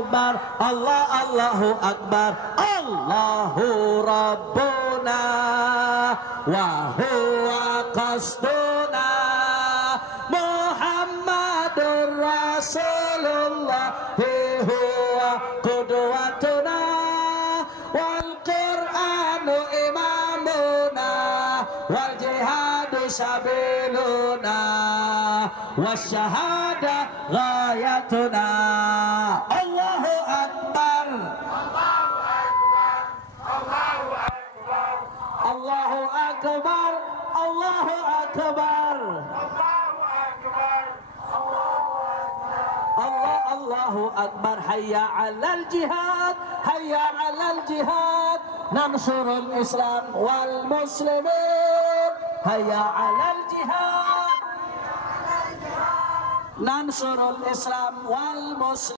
akbar, Allah Allahu akbar, Allahu Rabbuna wa huwa qasduna, Muhammadur Rasulullah huwa qudwatuna, wal Qur'anu imamuna, wal jihadu sabiluna, wasyahada ghayatuna. Allahu akbar, Allahu akbar, Allahu akbar, Allahu akbar. Hayya 'alal jihad, hayya 'alal jihad, nansurul Islam wal muslimin. Hayya 'alal jihad, nansurul Islam wal muslimin.